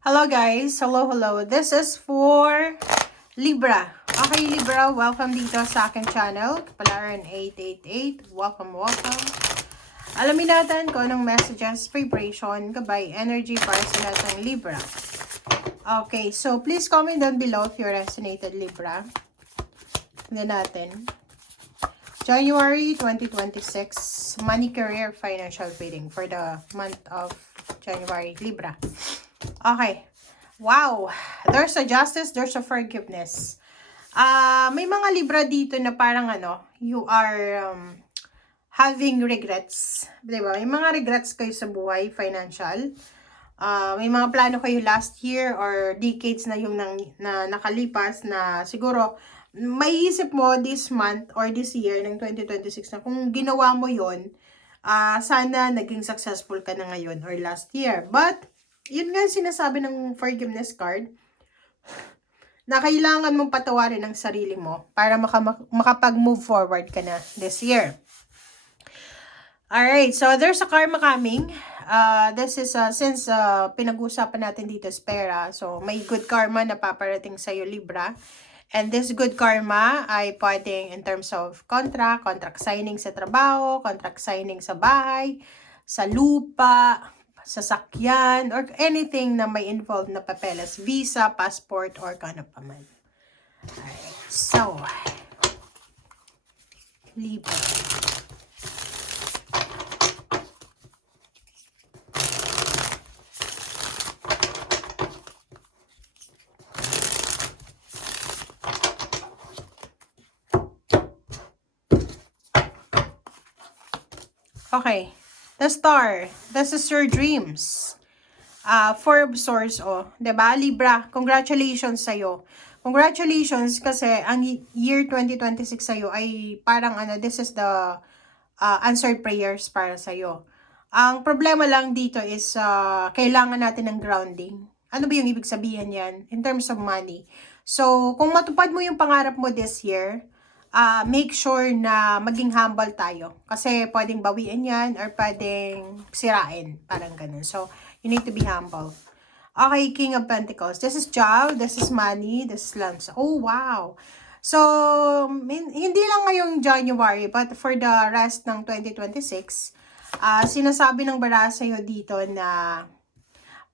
Hello guys! Hello! This is for Libra. Okay Libra, welcome dito sa aking channel. Kapalaran 888. Welcome. Alamin natin kung anong messages, vibration, gabay, energy para sa lahat ng Libra. Okay, so please comment down below if you resonated Libra. Tingnan natin. January 2026, money, career, financial reading for the month of January, Libra. Okay. Wow. There's a justice, there's a forgiveness. May mga Libra dito na parang you are having regrets. Diba? May mga regrets kayo sa buhay, financial. May mga plano kayo last year or decades na yung na nakalipas na siguro may isip mo this month or this year ng 2026 na kung ginawa mo yon, sana naging successful ka na ngayon or last year. But yun nga sinasabi ng forgiveness card, na kailangan mong patawarin ang sarili mo para makapag-move forward ka na this year. Alright, so there's a karma coming. This is, since pinag-usapan natin dito is pera, so may good karma na paparating sa'yo, Libra. And this good karma ay pwedeng in terms of contract signing sa trabaho, contract signing sa bahay, sa lupa, sasakyan, or anything na may involved na papeles, visa, passport, or kano pa man. Alright, so, Libra. Okay, the star. This is your dreams. Four of Swords, diba? Libra, congratulations sa'yo. Congratulations kasi ang year 2026 sa'yo ay parang this is the answered prayers para sa'yo. Ang problema lang dito is kailangan natin ng grounding. Ano ba yung ibig sabihin yan? In terms of money. So, kung matupad mo yung pangarap mo this year, make sure na maging humble tayo. Kasi pwedeng bawiin yan or pwedeng sirain. Parang ganun. So, you need to be humble. Okay, King of Pentacles. This is job, this is money, this is lands. Oh, wow. So, hindi lang ngayong January, but for the rest ng 2026, sinasabi ng baraha sa'yo dito na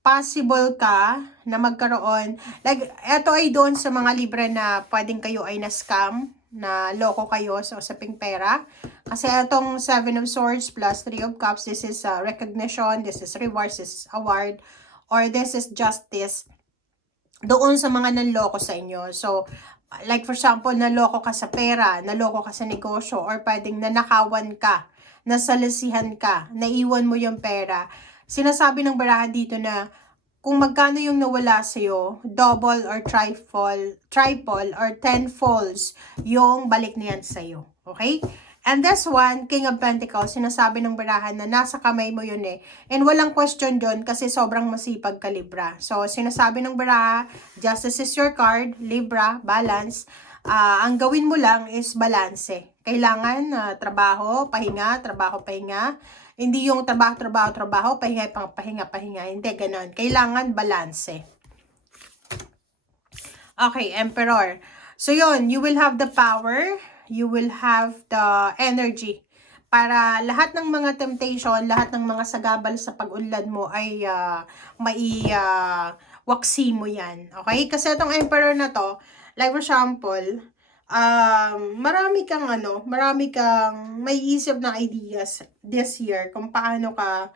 possible ka na magkaroon, like, eto ay doon sa mga Libra na pwedeng kayo ay na-scam, na loko kayo sa usaping pera. Kasi itong 7 of Swords plus 3 of Cups, this is recognition, this is rewards, this is award, or this is justice doon sa mga nanloko sa inyo. So, like for example, naloko ka sa pera, naloko ka sa negosyo, or pwedeng nanakawan ka, nasalisihan ka, naiwan mo yung pera. Sinasabi ng baraha dito na kung magkano yung nawala sa'yo, double or triple or tenfolds yung balik na yan sa'yo. Okay? And this one, King of Pentacles, sinasabi ng barahan na nasa kamay mo yun eh. And walang question doon kasi sobrang masipag ka, Libra. So, sinasabi ng baraha, justice is your card, Libra, balance. Ang gawin mo lang is balance. Kailangan trabaho, pahinga, trabaho, pahinga. Hindi yung trabaho, pahinga, pahinga. Hindi, ganon. Kailangan balance. Okay, Emperor. So, yun, you will have the power, you will have the energy para lahat ng mga temptation, lahat ng mga sagabal sa pag-unlad mo ay waksi mo yan. Okay? Kasi itong Emperor na to, like for example, marami kang may isip na ideas this year kung paano ka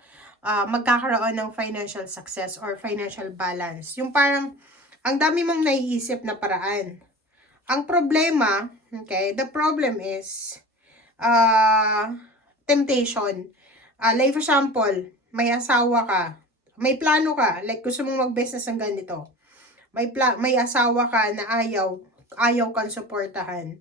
magkakaroon ng financial success or financial balance. Yung parang ang dami mong naiisip na paraan. Ang problema, okay, the problem is temptation. Like for example, may asawa ka, may plano ka, like gusto mong mag-business ng ganito. May asawa ka na ayaw kang suportahan.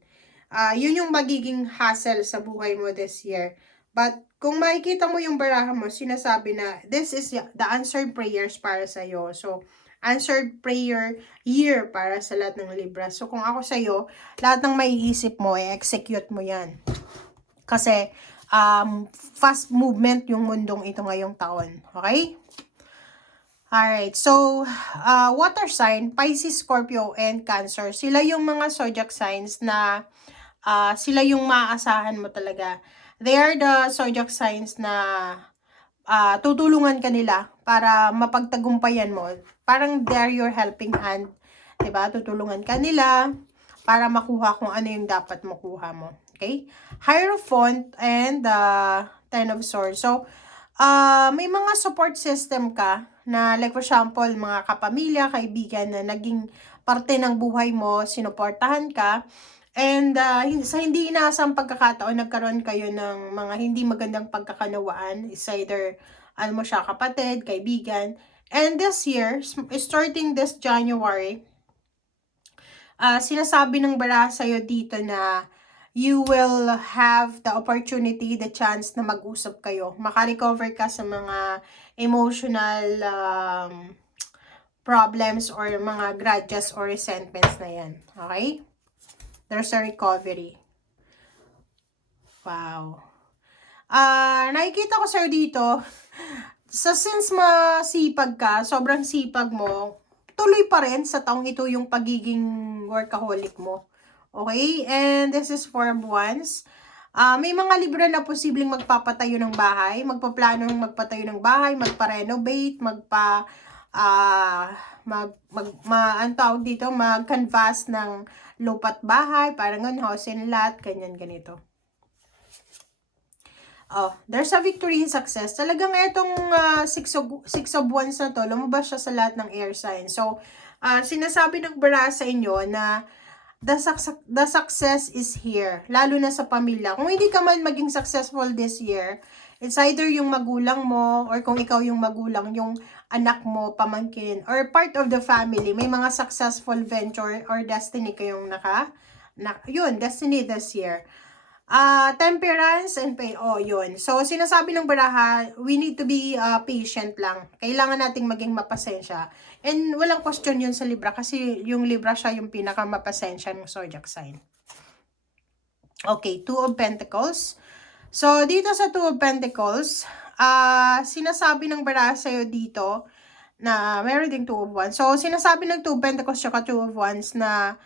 Yun yung magiging hassle sa buhay mo this year. But kung makikita mo yung baraha mo, sinasabi na this is the answered prayers para sa'yo. So, answered prayer year para sa lahat ng Libra. So, kung ako sa'yo, lahat ng maiisip mo, execute mo yan. Kasi, fast movement yung mundong ito ngayong taon. Okay? Alright, so, water sign, Pisces, Scorpio, and Cancer, sila yung mga zodiac signs na sila yung maaasahan mo talaga. They are the zodiac signs na tutulungan ka nila para mapagtagumpayan mo. Parang they're your helping hand. 'Di ba? Tutulungan ka nila para makuha kung ano yung dapat makuha mo. Okay? Hierophant and Ten of Swords. So, may mga support system ka na like for example, mga kapamilya, kaibigan na naging parte ng buhay mo, sinuportahan ka. And sa hindi inaasang pagkakataon, nagkaroon kayo ng mga hindi magandang pagkakanawaan. It's either, ano mo siya, kapatid, kaibigan. And this year, starting this January, sinasabi ng bara sa'yo dito na you will have the opportunity, the chance na mag-usap kayo. Makarecover ka sa mga emotional problems or mga grudges or resentments na yan. Okay? There's a recovery. Wow. Nakikita ko sir dito, since masipag ka, sobrang sipag mo, tuloy pa rin sa taong ito yung pagiging workaholic mo. Okay? And this is for ones. May mga libro na posibleng magpapatayo ng bahay, magpaplano ng magpatayo ng bahay, magpa-renovate, ang tawag dito, mag-canvas ng lupat bahay, parang house and lot, ganyan, ganito. Oh, there's a victory in success. Talagang itong six of wands na to, lumabas siya sa lahat ng air signs. So, sinasabi ng bara sa inyo na the success is here, lalo na sa pamilya. Kung hindi ka man maging successful this year, it's either yung magulang mo, or kung ikaw yung magulang, yung anak mo, pamangkin, or part of the family, may mga successful venture or destiny kayong yun, destiny this year. Temperance and pain. Oh, yun. So, sinasabi ng baraha, we need to be patient lang. Kailangan nating maging mapasensya. And walang question yun sa Libra kasi yung Libra siya yung pinaka-mapasensya ng zodiac sign. Okay, Two of Pentacles. So, dito sa Two of Pentacles, sinasabi ng baraha sa'yo dito na meron ding Two of Wands. So, sinasabi ng Two of Pentacles tsaka Two of Wands na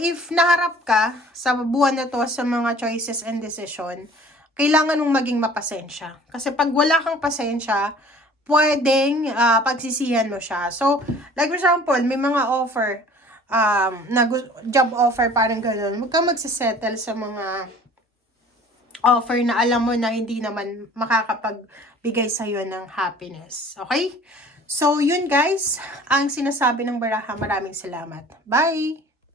if naharap ka sa buwan na to sa mga choices and decision, kailangan mong maging mapasensya. Kasi pag wala kang pasensya, pwedeng pagsisihan mo siya. So, like for example, may mga offer, na job offer, parang gano'n. Huwag kang magsisettle sa mga offer na alam mo na hindi naman makakapagbigay sa'yo ng happiness. Okay? So, yun guys, ang sinasabi ng baraha. Maraming salamat. Bye!